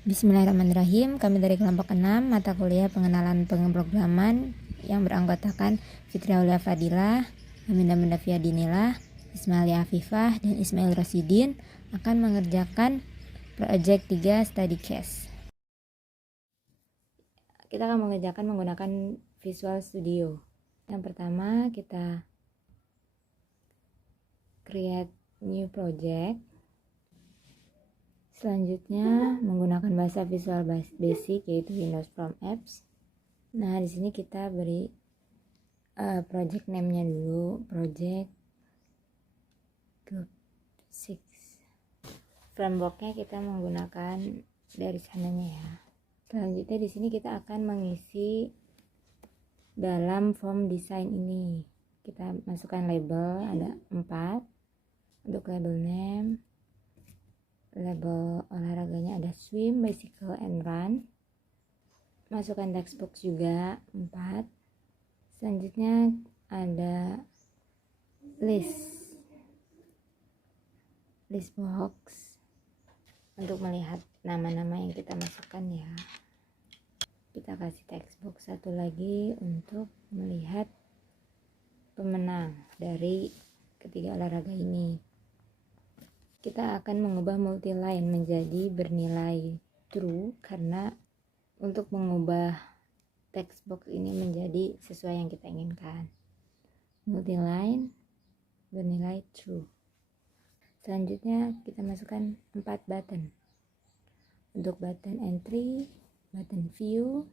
Bismillahirrahmanirrahim. Kami dari kelompok 6 mata kuliah pengenalan pemrograman yang beranggotakan Fitri Aulia Fadilah, Aminah Mendafia Dinilah, Ismail Afifah, dan Ismail Rosidin akan mengerjakan project 3 study case. Kita akan mengerjakan menggunakan Visual Studio. Yang pertama kita create new project. Selanjutnya menggunakan bahasa Visual Basic yaitu Windows From Apps. Nah, di sini kita beri project name-nya dulu, project group 6. Framework-nya kita menggunakan dari sananya ya. Selanjutnya di sini kita akan mengisi dalam form design ini. Kita masukkan label, ada 4. Untuk label name, label olahraganya ada swim, bicycle, and run. Masukkan text box juga 4. Selanjutnya ada list box untuk melihat nama-nama yang kita masukkan ya. Kita kasih text box satu lagi untuk melihat pemenang dari ketiga olahraga ini. Kita akan mengubah multiline menjadi bernilai true karena untuk mengubah text box ini menjadi sesuai yang kita inginkan. Multiline bernilai true. Selanjutnya kita masukkan 4 button. Untuk button entry, button view,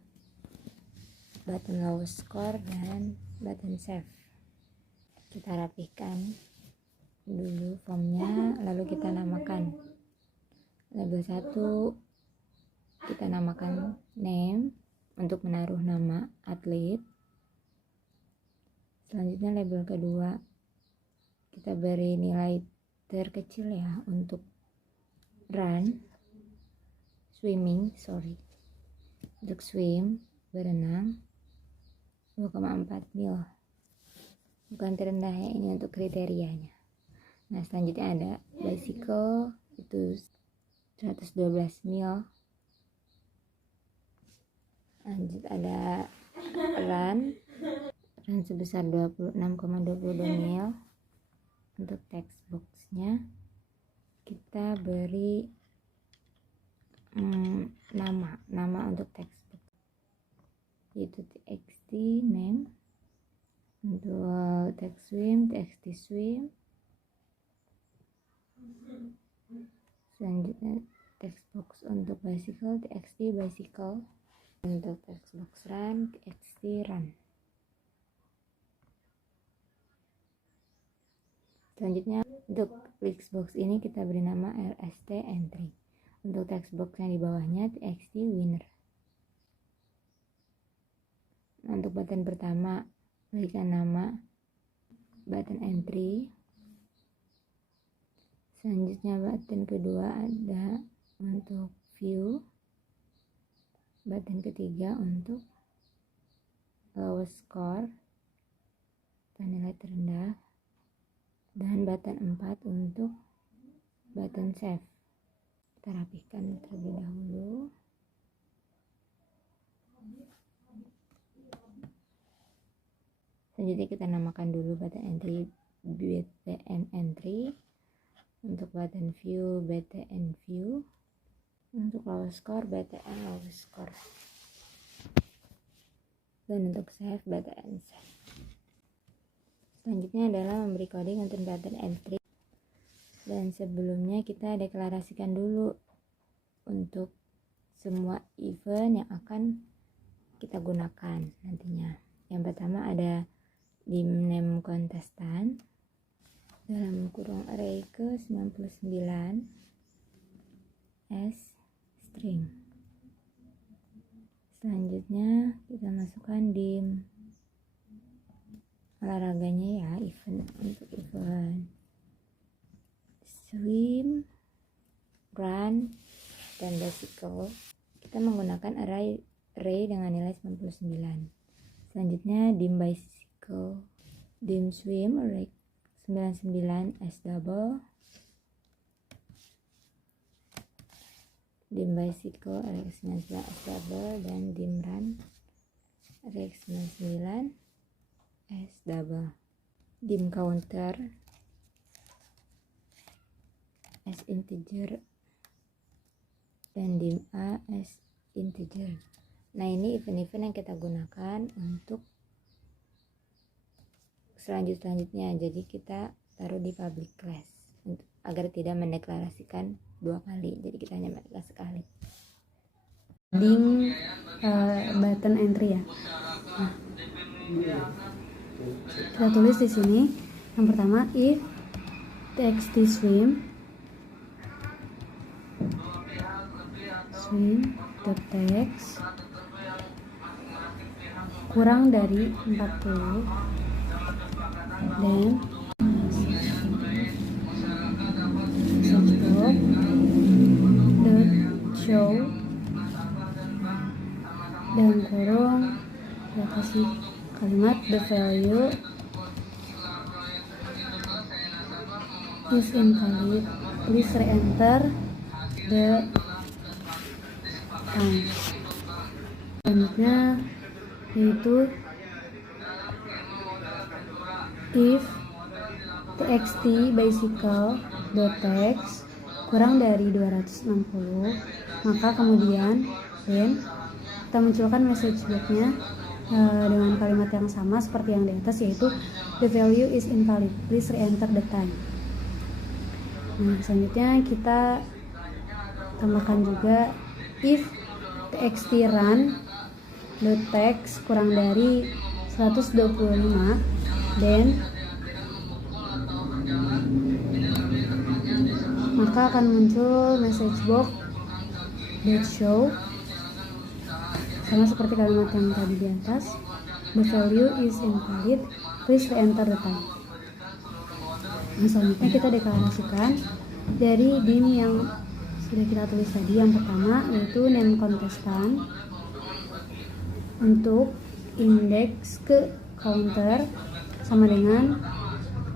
button lowest score, dan button save. Kita rapihkan dulu formnya, lalu kita namakan. Label 1 kita namakan name untuk menaruh nama atlet. Selanjutnya label kedua kita beri nilai terkecil ya untuk run, untuk swim, berenang 2,4 mil, bukan terendah ya, ini untuk kriterianya. Nah, selanjutnya ada bicycle itu 112 mil. Lanjut ada run sebesar 26,22 mil. Untuk text boxnya kita beri nama untuk text box yaitu txt name. Untuk text swim, txt swim. Selanjutnya text box untuk bicycle, txt bicycle. Untuk text box run, txt run. Selanjutnya untuk text box ini kita beri nama lst entry. Untuk text box yang di bawahnya txt winner. Untuk button pertama berikan nama button entry. Selanjutnya button kedua ada untuk view. Button ketiga untuk lowest score atau nilai terendah. Dan button 4 untuk button save. Kita rapihkan terlebih dahulu. Selanjutnya kita namakan dulu button entry btn entry. Untuk button view btn view. Untuk lowest score btn lowest score. Dan untuk save btn save. Selanjutnya adalah memberi coding untuk button entry. Dan sebelumnya kita deklarasikan dulu untuk semua event yang akan kita gunakan nantinya. Yang pertama ada dim name kontestan dalam kurung array ke 99 s string. Selanjutnya kita masukkan dim olahraganya ya, untuk event swim, run, dan bicycle. Kita menggunakan array dengan nilai 99. Selanjutnya dim bicycle, dim swim array 99 s double, dim bicycle rx-9 s double, dan dim run rx-9 s double. Dim counter s integer dan dim a s integer. Nah, ini event-event yang kita gunakan untuk selanjutnya. Jadi kita taruh di public class agar tidak mendeklarasikan 2 kali. Jadi kita hanya mendeklarasikan sekali. Dim button entry ya. Nah, kita tulis di sini yang pertama, if txt swim text kurang dari 40, then dot show dan kurung kita kasih kalimat the value is invalid, please re-enter the time. Selanjutnya yaitu if txt bicycle.text kurang dari 260, maka kemudian then kita munculkan message box-nya dengan kalimat yang sama seperti yang di atas, yaitu the value is invalid, please re-enter the time. Nah, selanjutnya kita tambahkan juga if txt run.text kurang dari 125, then maka akan muncul message box that show sama seperti kalimat yang tadi di atas, the value is invalid, please re-enter the time. Nah, selanjutnya kita deklarasikan dari dim yang sudah kita tulis tadi. Yang pertama yaitu name contestant untuk indeks ke counter sama dengan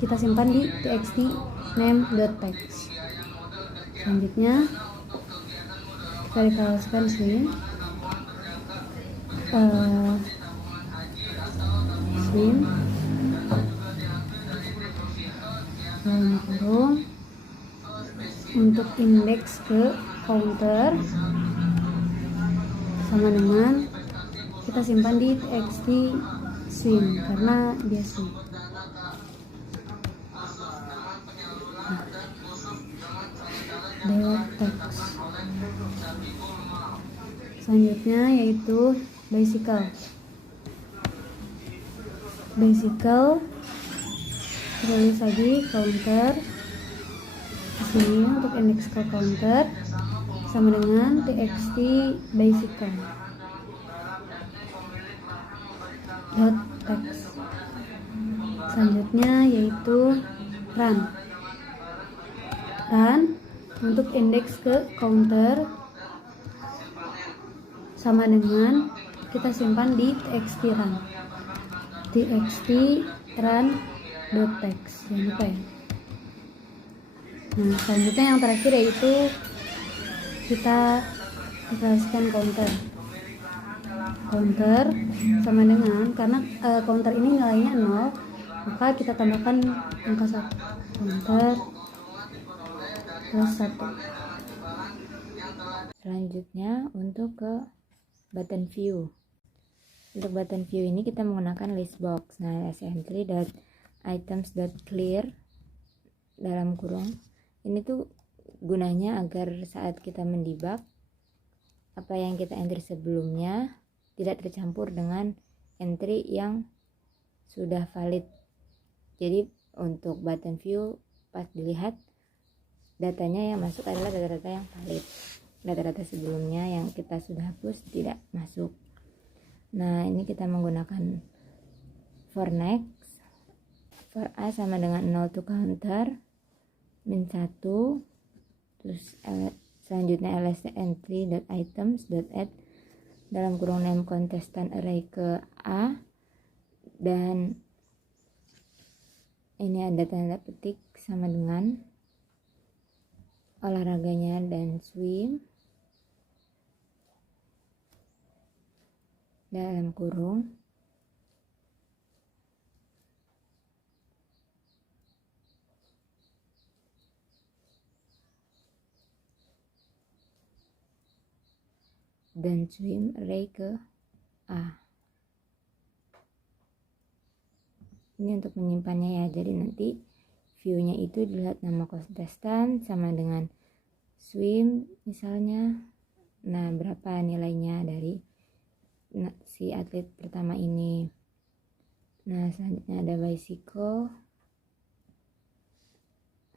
kita simpan di txt name.text. Selanjutnya kita deklarasikan swim dalam kurung untuk indeks ke counter sama dengan kita simpan di txt swim karena dia swim. Dot text. Selanjutnya yaitu bicycle tulis lagi counter di sini untuk indeks ke counter sama dengan txt bicycle dot text. Selanjutnya yaitu run untuk indeks ke counter sama dengan kita simpan di txt run.text. Jangan lupa ya. Nah, selanjutnya yang terakhir yaitu kita deklarasikan counter sama dengan, karena counter ini nilainya 0, maka kita tambahkan angka 1, counter plus 1. Selanjutnya untuk ke button view. Untuk button view ini kita menggunakan list box. Nah, entry.items.clear dalam kurung. Ini tuh gunanya agar saat kita mendebug, apa yang kita enter sebelumnya tidak tercampur dengan entry yang sudah valid. Jadi untuk button view pas dilihat, datanya yang masuk adalah data-data yang valid. Data-data sebelumnya yang kita sudah hapus tidak masuk. Nah, ini kita menggunakan for next, for a sama dengan 0 to counter, min 1, terus selanjutnya lsentry.items.add dalam kurung name contestant array ke a, dan ini ada tanda petik sama dengan olahraganya dan swim, dalam kurung dan swim array ke A. Ini untuk menyimpannya ya, jadi nanti view-nya itu dilihat nama kontestan sama dengan swim misalnya. Nah, berapa nilainya dari si atlet pertama ini. Nah, selanjutnya ada bicycle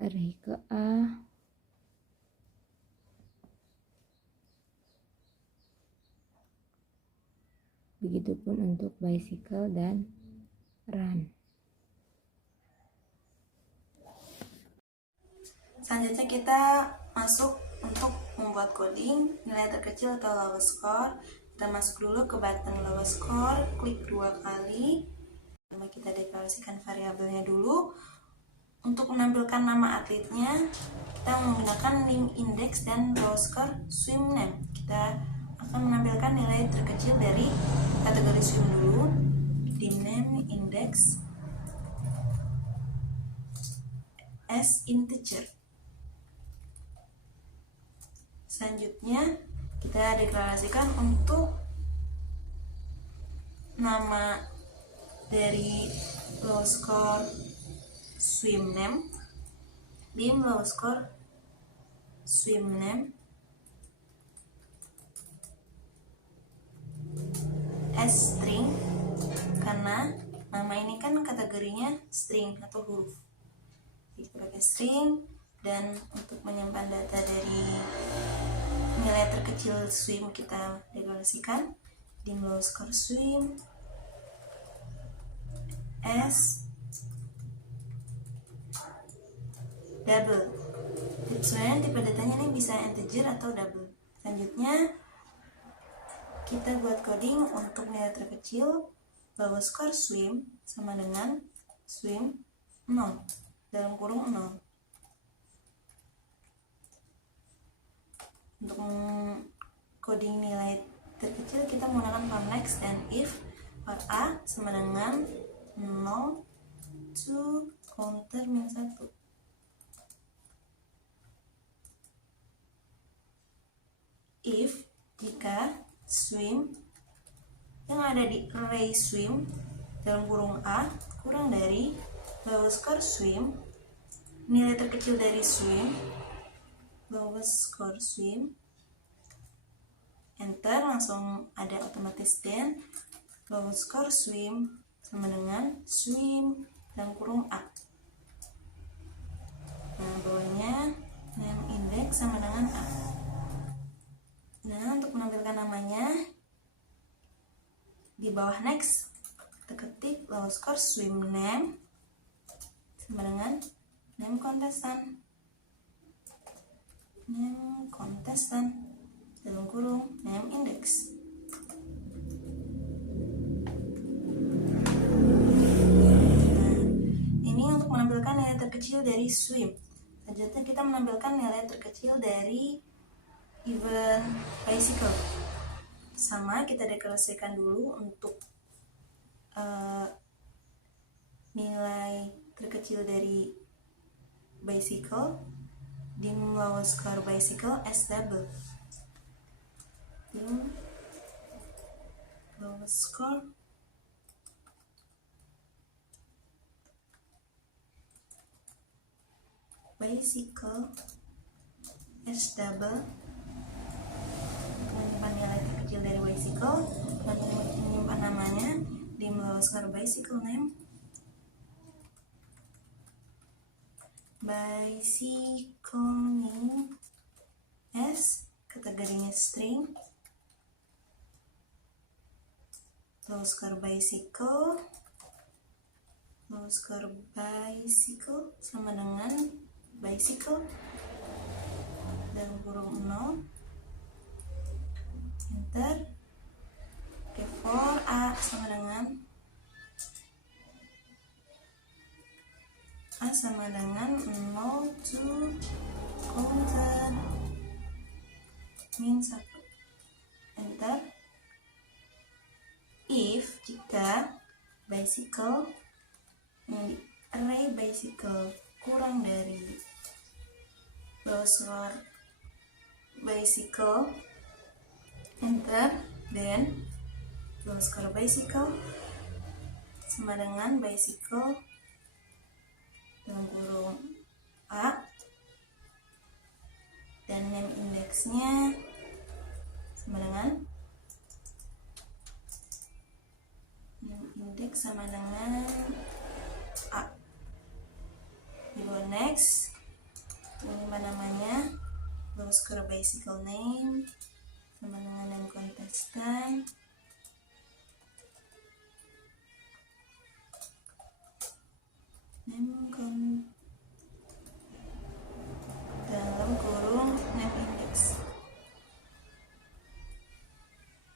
array ke A. Begitupun untuk bicycle dan run. Selanjutnya kita masuk untuk membuat coding nilai terkecil atau lowest score. Kita masuk dulu ke button lowest score, klik 2 kali. Lalu kita deklarasikan variabelnya dulu. Untuk menampilkan nama atletnya, kita menggunakan name index dan lowest score swim name. Kita akan menampilkan nilai terkecil dari kategori swim dulu di name index as integer. Selanjutnya kita deklarasikan untuk nama dari low score swim name, dim low score swim name as string, karena nama ini kan kategorinya string atau huruf. Jadi kita pakai string. Dan untuk menyimpan data dari nilai terkecil swim kita deklarasikan dim low score swim as double. Sebenarnya tipe datanya ini bisa integer atau double. Selanjutnya kita buat coding untuk nilai terkecil low score swim sama dengan swim 0 dalam kurung 0. Untuk coding nilai terkecil kita menggunakan for next dan if for a sama dengan 0 to counter min 1. If jika swim yang ada di array swim dalam kurung a kurang dari lowest score swim, nilai terkecil dari swim, lowest score swim, enter, langsung ada otomatis then lowest score swim sama dengan swim dalam kurung a. Nah, bawahnya name index sama dengan a. Nah, untuk menampilkan namanya di bawah next kita ketik lowest score swim name sama dengan name kontestan. Name kontestan dalam kurung name index. Nah, ini untuk menampilkan nilai terkecil dari swim. Selanjutnya kita menampilkan nilai terkecil dari event bicycle. Sama, kita deklarasikan dulu untuk nilai terkecil dari bicycle dim lowest score bicycle as double. Dim lowest score bicycle as double. Menyimpan nilai terkecil dari bicycle dan menyimpan namanya dim lowest score bicycle name bicycle name as kategorinya string, low score bicycle sama dengan bicycle dalam kurung 0, enter. Oke, for a sama dengan A sama dengan 0 to counter min 1, enter. bicycle, ini array bicycle kurang dari low score bicycle, enter, then low score bicycle sama dengan bicycle dalam kurung A, dan name indexnya sama dengan A. Di bawah next, ini apa namanya, low score bicycle name sama dengan name kontestan, dalam kurung name index.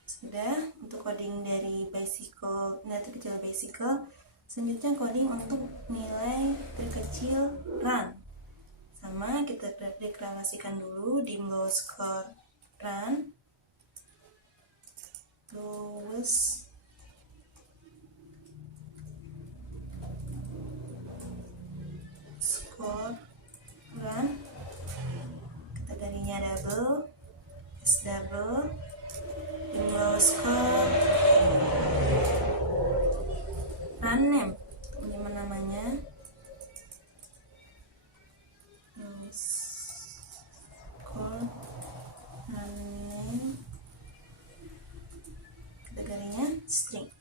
Sudah untuk coding dari bicycle, nilai terkecil bicycle. Selanjutnya coding untuk nilai terkecil run. Sama kita deklarasikan dulu di low score run, lowest score run, kategorinya double, S double, di low score run name, gimana namanya, low score run name, kategorinya string.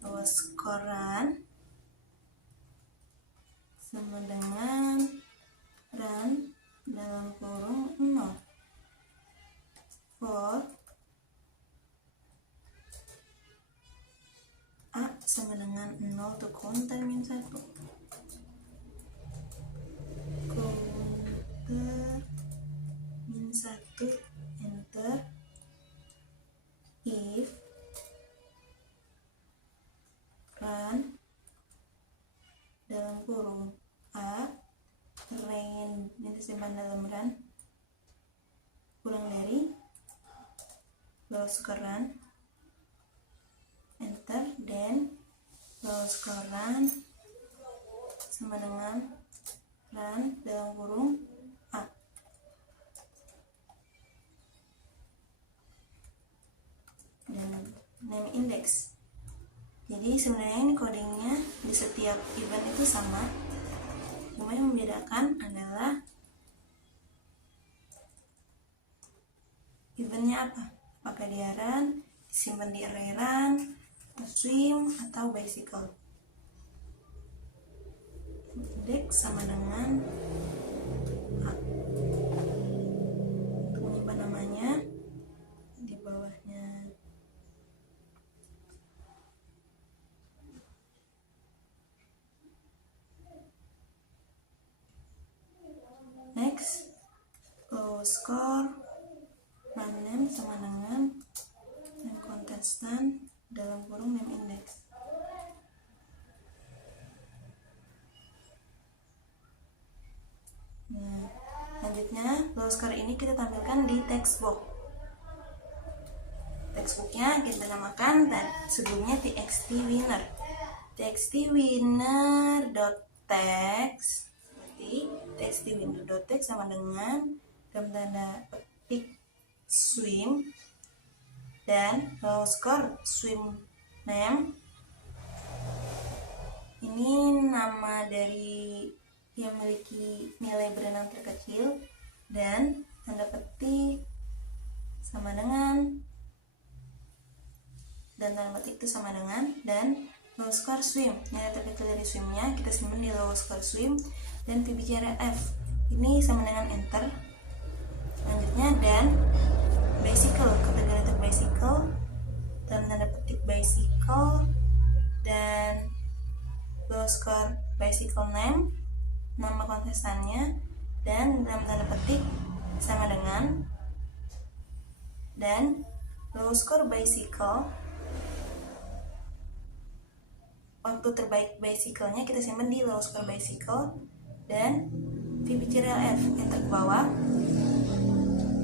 Low score run sama dengan run dalam kurung 0 for A sama dengan 0 to counter min 1, counter min 1, enter, if run dalam kurung A, range ini simpan dalam run kurang dari low score run, enter, then low score run sama dengan run dalam kurung A. Dan name index. Jadi sebenarnya ini codingnya di setiap event itu sama. Cuma yang membedakan adalah eventnya apa. Apakah dia run, disimpan di array run, atau swim, atau bicycle. Index sama dengan A. Untuk menyimpan namanya di bawahnya. Next, low score run name sama dengan name kontestan dalam kurung name index. Nah, selanjutnya low score ini kita tampilkan di textbox. Textbooknya kita namakan sebelumnya txt winner. Txt winner.text, berarti txt winner.text sama dengan dalam tanda petik swim dan low score swim name. Ini nama dari yang memiliki nilai berenang terkecil dan tanda petik sama dengan, dan tanda petik itu sama dengan, dan low score swim, nilai terkecil dari swimnya kita simpan di low score swim, dan pbicaraan F ini sama dengan enter. Selanjutnya dan bicycle, kategori untuk bicycle dan tanda petik bicycle, dan low score bicycle name, nama kontestannya, dan dalam tanda petik sama dengan, dan low score bicycle, waktu terbaik bicycle-nya kita simpan di low score bicycle, dan vbicaraan F enter ke bawah,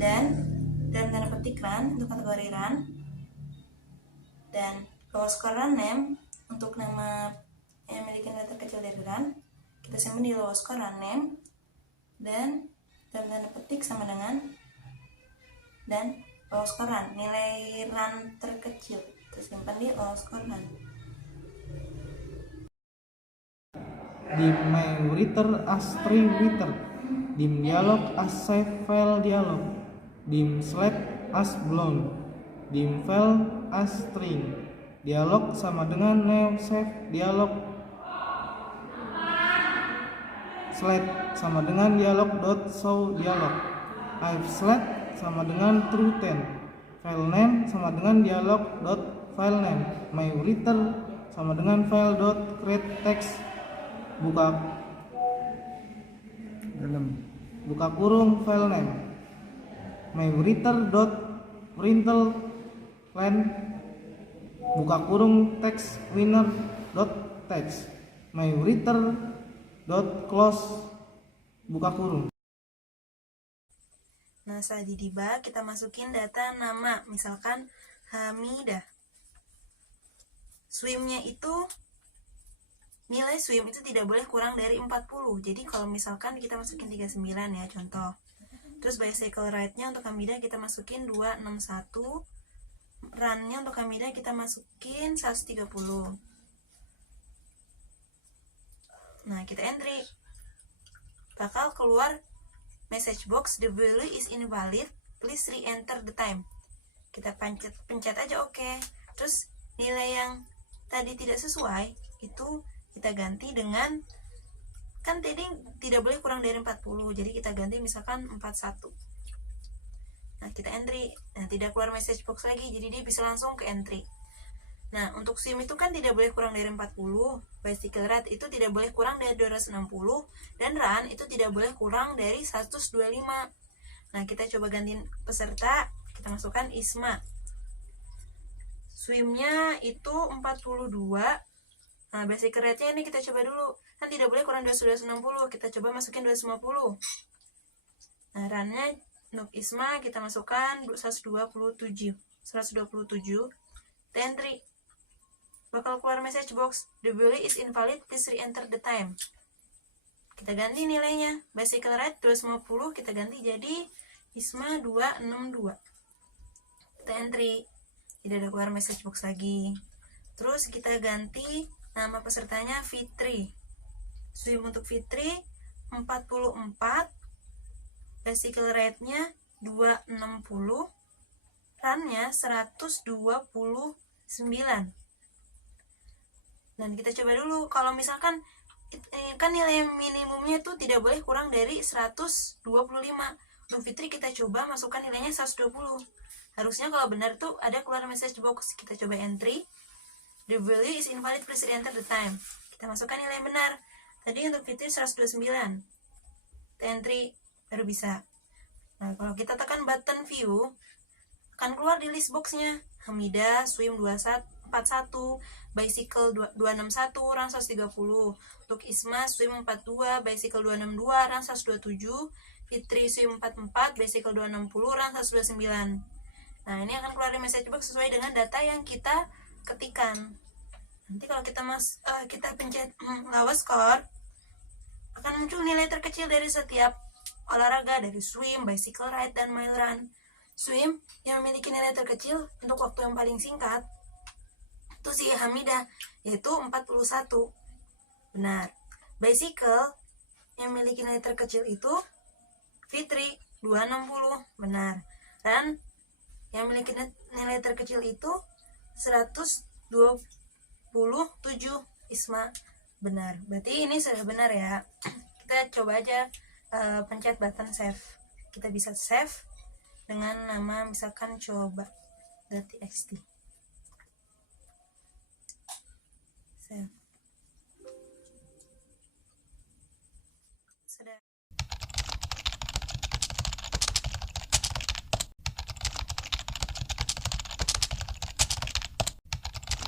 dan dalam tanda petik run untuk kategori run, dan lower score run name untuk nama yang memiliki nilai terkecil dari run, kita simpan di lower score run name, dan dalam tanda petik sama dengan dan lower score run, nilai run terkecil tersimpan di lower score run. Dim my writer as tree writer, dim dialog as save file dialog, dim select as blown, dim file as string, dialog sama dengan new save dialog, select sama dengan dialog dot show dialog, I've select sama dengan true 10, file name sama dengan dialog dot file name, my writer sama dengan file dot create text, buka kurung file name, my writer dot println buka kurung text winner dot text, my writer dot close buka kurung. Nah, setelah di debug kita masukin data nama, misalkan Hamidah. Swimnya itu, nilai swim itu tidak boleh kurang dari 40. Jadi kalau misalkan kita masukin 39 ya, contoh. Terus bicycle ride-nya untuk Hamidah kita masukin 261. Run-nya untuk Hamidah kita masukin 130. Nah, kita entry. Bakal keluar message box, the value is invalid, please re-enter the time. Kita pencet aja oke. Terus nilai yang tadi tidak sesuai itu kita ganti dengan, kan tadi tidak boleh kurang dari 40, jadi kita ganti misalkan 41. Nah, kita entry. Nah, tidak keluar message box lagi, jadi dia bisa langsung ke entry. Nah, untuk sim itu kan tidak boleh kurang dari 40, bicycle ride itu tidak boleh kurang dari 260, dan run itu tidak boleh kurang dari 125. Nah, kita coba gantiin peserta, kita masukkan Isma. Swimnya itu 42. Nah, basic rate-nya ini kita coba dulu. Kan tidak boleh kurang dari 260, kita coba masukin 250. Nah, run-nya untuk Isma kita masukkan 127. Entry. Bakal keluar message box, the value is invalid, please re-enter the time. Kita ganti nilainya, bicycle rate 250 kita ganti jadi Isma 262. Kita entry. Tidak ada keluar message box lagi. Terus kita ganti nama pesertanya Fitri. Swim untuk Fitri 44, bicycle rate-nya 260, run-nya 129. Dan kita coba dulu, kalau misalkan kan nilai minimumnya itu tidak boleh kurang dari 125. Untuk Fitri kita coba masukkan nilainya 120. Harusnya kalau benar tuh ada keluar message box. Kita coba entry, the value is invalid, please re-enter the time. Kita masukkan nilai yang benar. Tadi untuk Fitri 129. Kita entry, baru bisa. Nah, kalau kita tekan button view, akan keluar di list boxnya Hamidah, swim 41, bicycle 261, run 130. Untuk Isma, swim 42, bicycle 262, run 127. Fitri, swim 44, bicycle 260, run 129. Nah, ini akan keluar di message box sesuai dengan data yang kita ketikkan. Nanti kalau kita pencet lower score, akan muncul nilai terkecil dari setiap olahraga, dari swim, bicycle ride, dan mile run. Swim yang memiliki nilai terkecil untuk waktu yang paling singkat itu si Hamidah, yaitu 41. Benar. Bicycle yang memiliki nilai terkecil itu Fitri 260. Benar. Dan yang memiliki nilai terkecil itu 127 Isma. Benar. Berarti ini sudah benar ya. Kita coba aja pencet button save. Kita bisa save dengan nama misalkan coba.txt. Save. Sudah.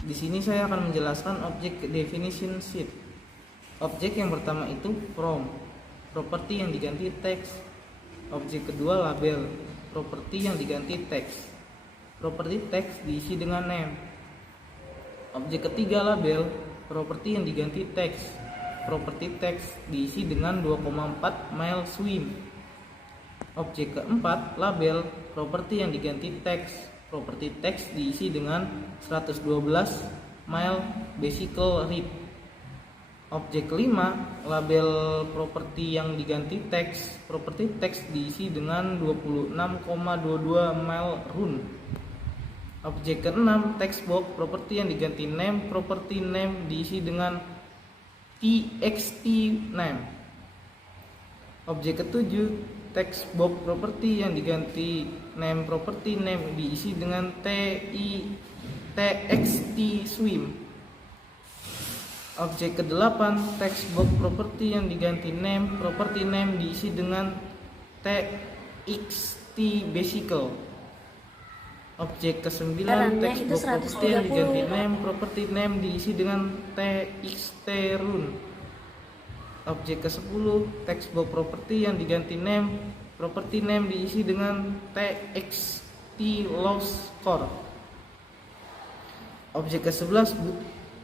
Di sini saya akan menjelaskan objek definition sheet. Objek yang pertama itu from, properti yang diganti text. Objek kedua label, properti yang diganti text. Properti text diisi dengan name. Objek ketiga label, properti yang diganti text. Properti text diisi dengan 2,4 mile swim. Objek keempat label, properti yang diganti text. Properti text diisi dengan 112 mile bicycle ride. Objek kelima label, properti yang diganti text. Properti text diisi dengan 26,22 mile run. Objek keenam text box, properti yang diganti name. Properti name diisi dengan txt name. Objek ketujuh text box, properti yang diganti name. Properti name diisi dengan txt swim. Objek ke-8 text box, properti yang diganti name. Properti name diisi dengan txt bicycle. Objek ke-9 text box, properti yang diganti name. Properti name diisi dengan txt run. Objek ke-10 text box, properti yang diganti name. Properti name diisi dengan txt lost score. Objek ke-11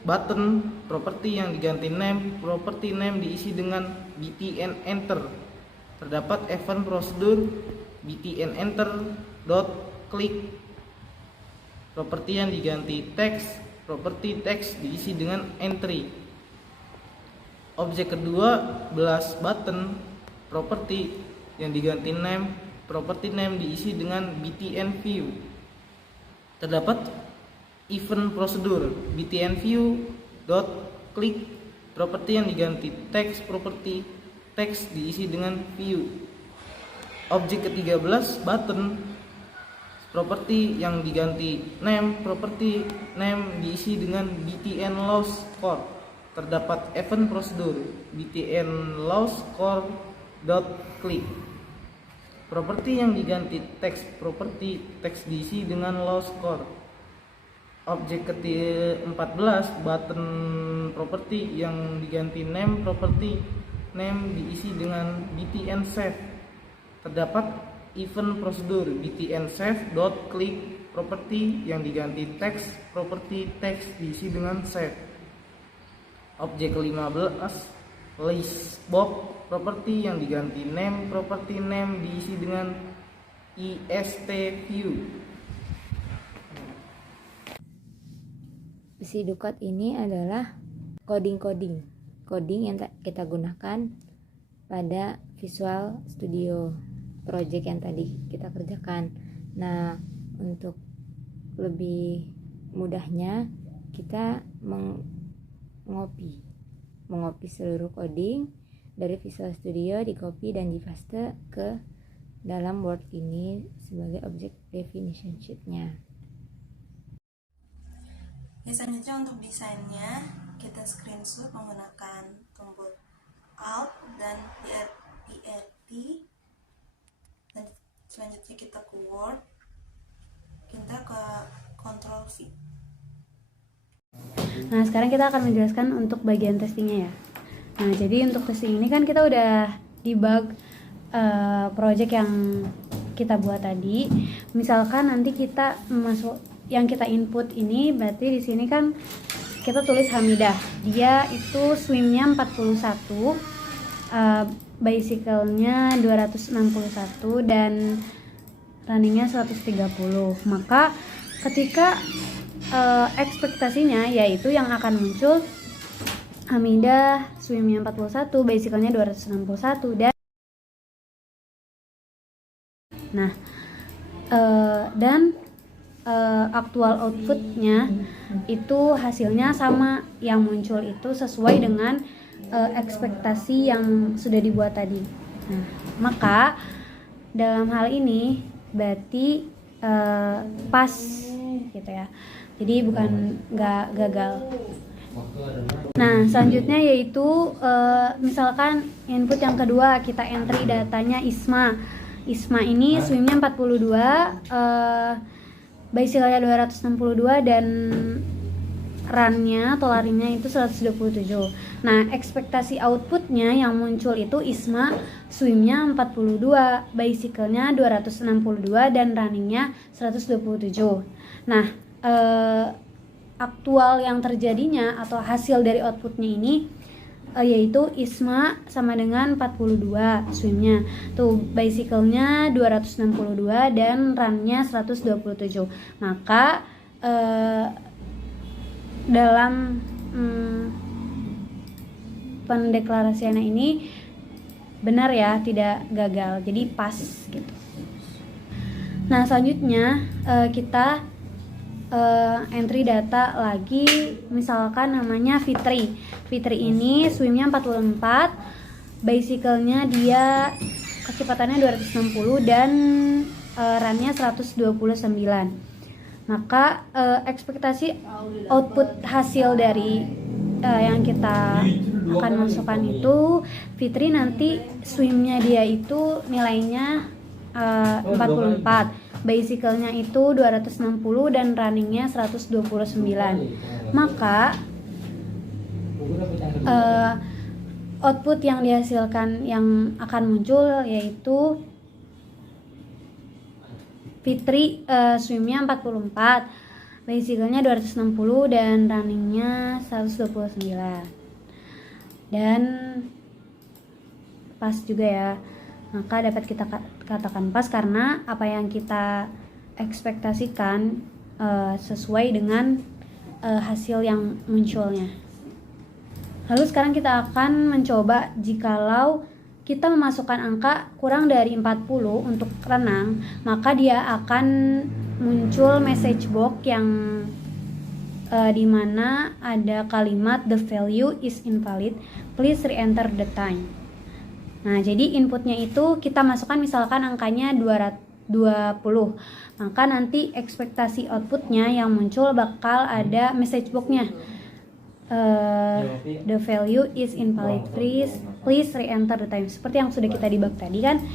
button, properti yang diganti name. Properti name diisi dengan btn enter. Terdapat event prosedur btn enter dot click. Properti yang diganti text. Properti text diisi dengan entry. Objek ke-12 button, properti yang diganti name. Properti name diisi dengan btn view. Terdapat event prosedur btn view dot click. Properti yang diganti text. Properti text diisi dengan view. Objek ke-13 button, properti yang diganti name. Properti name diisi dengan btn lost score. Terdapat event prosedur btn lost score dot click. Properti yang diganti text. Properti text diisi dengan lost score. Objek ke-14 button, properti yang diganti name. Properti name diisi dengan btn save. Terdapat event prosedur btn save dot click. Properti yang diganti text. Properti text diisi dengan save. Objek ke-15 list box, properti yang diganti name. Properti name diisi dengan ist view. Pseudocode ini adalah coding yang kita gunakan pada Visual Studio project yang tadi kita kerjakan. Nah, untuk lebih mudahnya kita mengopi seluruh coding dari Visual Studio, di copy dan di paste ke dalam Word ini sebagai object definition sheet-nya. Selanjutnya untuk desainnya kita screenshot menggunakan tombol Alt dan PRT. Dan selanjutnya kita ke Word, kita ke Ctrl V. Nah, sekarang kita akan menjelaskan untuk bagian testingnya ya. Nah, jadi untuk testing ini kan kita udah debug project yang kita buat tadi. Misalkan nanti kita yang kita input ini, berarti di sini kan kita tulis Hamidah. Dia itu swimnya 41, bicycle-nya 261 dan runningnya 130. Maka ketika ekspektasinya yaitu yang akan muncul Hamidah swimnya 41, bicycle-nya 261 dan aktual outputnya itu hasilnya sama, yang muncul itu sesuai dengan ekspektasi yang sudah dibuat tadi. Nah, maka dalam hal ini berarti pas gitu ya, jadi bukan nggak gagal. Nah, selanjutnya yaitu misalkan input yang kedua kita entry datanya Isma ini swimnya 42, bicycle-nya 262 dan run-nya atau larinya itu 127. Nah, ekspektasi outputnya yang muncul itu ISMA swimnya 42, bicycle-nya 262, dan runningnya 127. Nah, aktual yang terjadinya atau hasil dari outputnya ini yaitu ISMA sama dengan 42 swimnya, tuh bicycle-nya 262 dan run-nya 127. Maka dalam pendeklarasiannya ini benar ya, tidak gagal, jadi pas gitu. Nah, selanjutnya kita entry data lagi, misalkan namanya Fitri. Fitri ini swimnya 44, bicycle-nya dia kecepatannya 260 dan run-nya 129. Maka ekspektasi output hasil dari yang kita akan masukkan itu, Fitri nanti swimnya dia itu nilainya 44, bicycle-nya itu 260 dan runningnya 129. Maka output yang dihasilkan yang akan muncul yaitu Fitri swimnya 44, bicycle-nya 260 dan runningnya 129. Dan pas juga ya. Maka dapat kita katakan pas karena apa yang kita ekspektasikan sesuai dengan hasil yang munculnya. Lalu sekarang kita akan mencoba jikalau kita memasukkan angka kurang dari 40 untuk renang, maka dia akan muncul message box yang dimana ada kalimat the value is invalid, please re-enter the time. Nah, jadi inputnya itu kita masukkan misalkan angkanya 220, maka nanti ekspektasi outputnya yang muncul bakal ada message box-nya, the value is invalid, please re-enter the time. Seperti yang sudah kita debug tadi kan,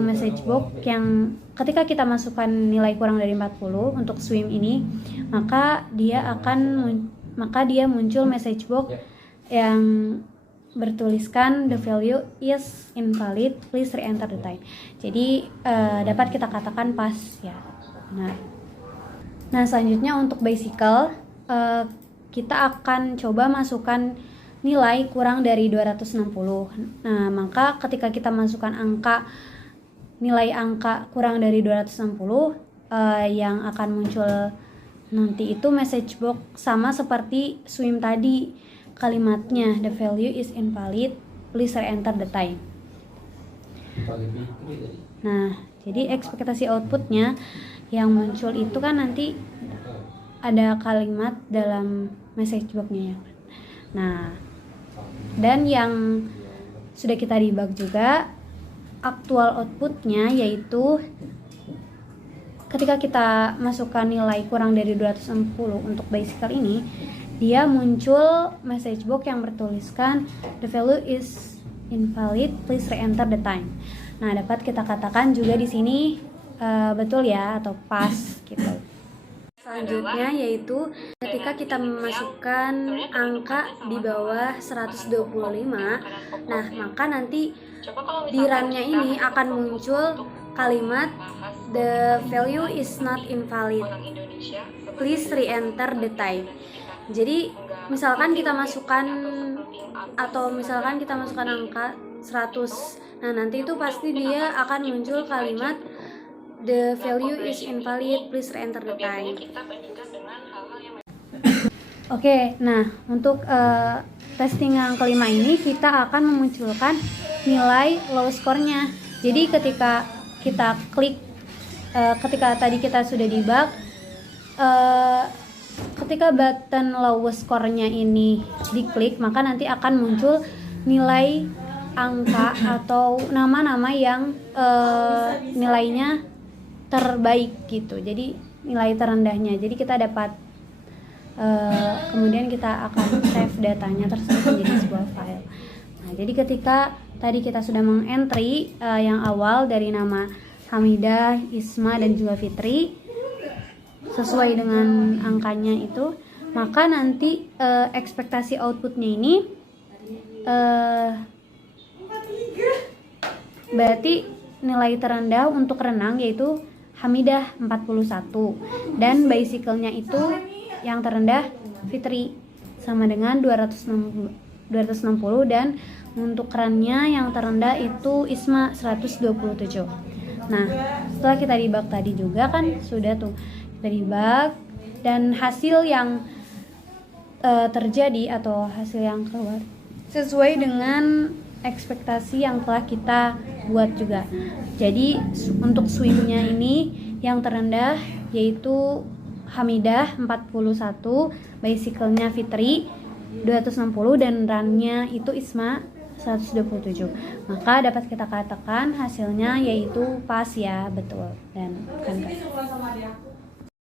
message box yang ketika kita masukkan nilai kurang dari 40 untuk swim ini, maka dia muncul message box yang bertuliskan the value is invalid, please re-enter the time. Jadi dapat kita katakan pas ya. Nah, selanjutnya untuk bicycle kita akan coba masukkan nilai kurang dari 260. Nah, maka ketika kita masukkan nilai angka kurang dari 260, yang akan muncul nanti itu message box sama seperti swim tadi, kalimatnya the value is invalid, please re-enter the time. Nah, jadi ekspektasi outputnya yang muncul itu kan nanti ada kalimat dalam message box-nya ya. Nah, dan yang sudah kita debug juga aktual outputnya yaitu ketika kita masukkan nilai kurang dari 260 untuk bicycle ini, dia muncul message box yang bertuliskan the value is invalid, please re-enter the time. Nah, dapat kita katakan juga di sini betul ya atau pas gitu. Selanjutnya yaitu ketika kita memasukkan angka di bawah 125, nah maka nanti di run-nya ini akan muncul kalimat the value is not invalid, please re-enter the time. Jadi misalkan kita masukkan angka 100, nah nanti itu pasti dia akan muncul kalimat the value is invalid, please re-enter the time. Oke, nah untuk testing yang kelima ini kita akan memunculkan nilai low score-nya. Jadi ketika kita klik, ketika tadi kita sudah debug, ketika button lowest score-nya ini diklik, maka nanti akan muncul nilai angka atau nama-nama yang nilainya terbaik gitu. Jadi nilai terendahnya. Jadi kita dapat kemudian kita akan save datanya tersebut menjadi sebuah file. Nah, jadi ketika tadi kita sudah mengentry yang awal dari nama Hamidah, Isma dan juga Fitri sesuai dengan angkanya itu, maka nanti ekspektasi outputnya ini berarti nilai terendah untuk renang yaitu Hamidah 41 dan bicycle-nya itu yang terendah Fitri sama dengan 260 dan untuk kerannya yang terendah itu Isma 127. Nah, setelah kita debug tadi juga kan sudah tuh kita debug dan hasil yang terjadi atau hasil yang keluar sesuai dengan ekspektasi yang telah kita buat juga. Jadi untuk swimnya ini yang terendah yaitu Hamidah 41, bicycle-nya Fitri 260 dan runnya itu Isma 127. Maka dapat kita katakan hasilnya yaitu pas ya, betul dan bukan